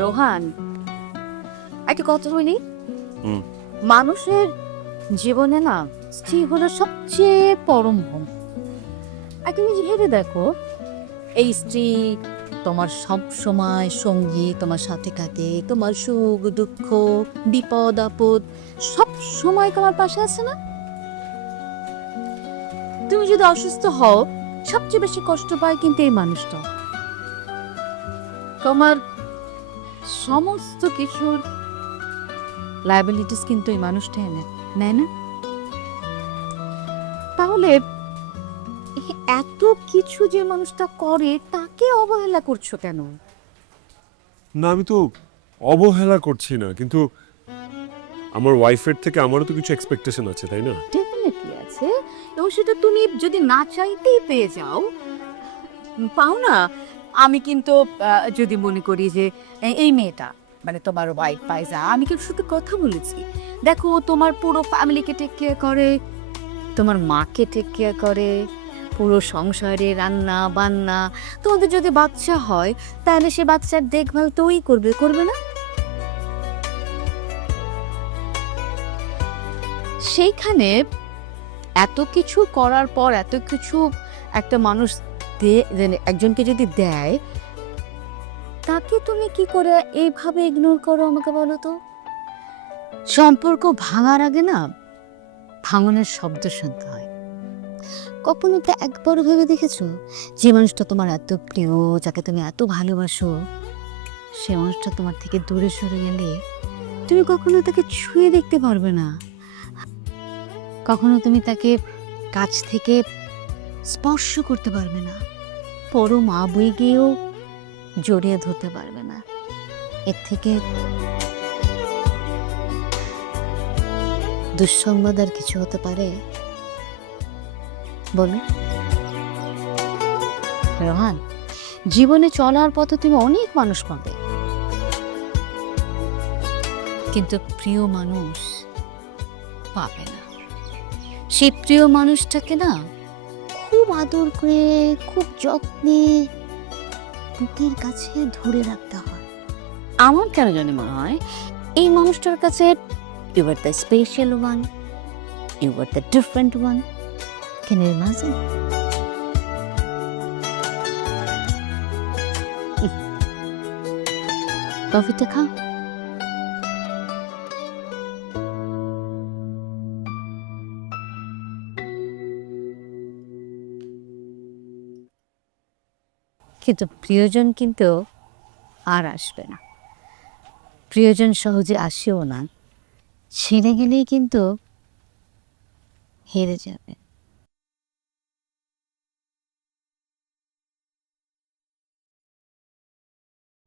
রোহান, একটা কথা বলি। হুম। মানুষের জীবনে না স্ত্রী হলো সবচেয়ে পরম ধন। আর তুমি ভেবে দেখো, এই স্ত্রী তোমার সব সময় সঙ্গী, তোমার সাথে কাটে, তোমার সুখ দুঃখ বিপদ আপদ সব সময় তোমার পাশে আছে না? তুমি যদি অসুস্থ হও, সবচেয়ে বেশি কষ্ট পায় কিন্তু এই মানুষটা। তোমার সমস্ত কিছুর লায়াবিলিটিস কিন্তু এই মানুষটা নেয় না? তাহলে এই এত কিছু যে মানুষটা করে তাকে অবহেলা করছো কেন? না, আমি তো অবহেলা করছি না, কিন্তু আমার ওয়াইফের থেকে আমারও তো কিছু এক্সপেকটেশন আছে, তাই না? ডেফিনেটলি আছে, এবং সেটা তুমি যদি না চাইতেই পেয়ে যাও, পাও না। আমি কিন্তু যদি মনে করি যে এই মেয়েটা মানে তোমার ওয়াইফ পাইজা, আমি কিন্তু শুধু কথা বলেছি। দেখো, তোমার পুরো ফ্যামিলিকে টেক কেয়ার করে, তোমার মাকে টেক কেয়ার করে, পুরো সংসারে রান্না বান্না। তোমাদের যদি বাচ্চা হয় তাহলে সে বাচ্চার দেখভাল তোই করবে না? সেইখানে এত কিছু করার পর, এত কিছু একটা মানুষ একজনকে যদি দেয়, তাকে তুমি কি করে এইভাবে ইগনোর করো আমাকে বলো তো? সম্পর্ক ভাঙার আগে না ভাঙনের শব্দ শুনতে হয়। কখনো তো একবারও ভেবে দেখেছো যে মানুষটা তোমার এত প্রিয়, যাকে তুমি এত ভালোবাসো, সে মানুষটা তোমার থেকে দূরে সরে গেলে তুমি কখনো তাকে ছুঁয়ে দেখতে পারবে না, কখনো তুমি তাকে কাছ থেকে স্পর্শ করতে পারবে না, পরম আবেগেও জড়িয়ে ধরতে পারবে না। এর থেকে দুঃসংবাদ আর কিছু হতে পারে বলো? রোহান, জীবনে চলার পথে তুমি অনেক মানুষ পাবে, কিন্তু প্রিয় মানুষ পাবে না। সেই প্রিয় মানুষটাকে না খুব আদর করে, খুব যত্নে বুকের কাছে ধরে রাখতে হয়। আমার কেন জানি মনে হয় এই মানুষটার কাছে you are the special one, you are the different one. Can you imagine? কফিটা খাও। কিন্তু প্রিয়জন কিন্তু আর আসবে না। প্রিয়জন সহজে আসেও না, ছেড়ে গেলেই কিন্তু হেরে যাবে।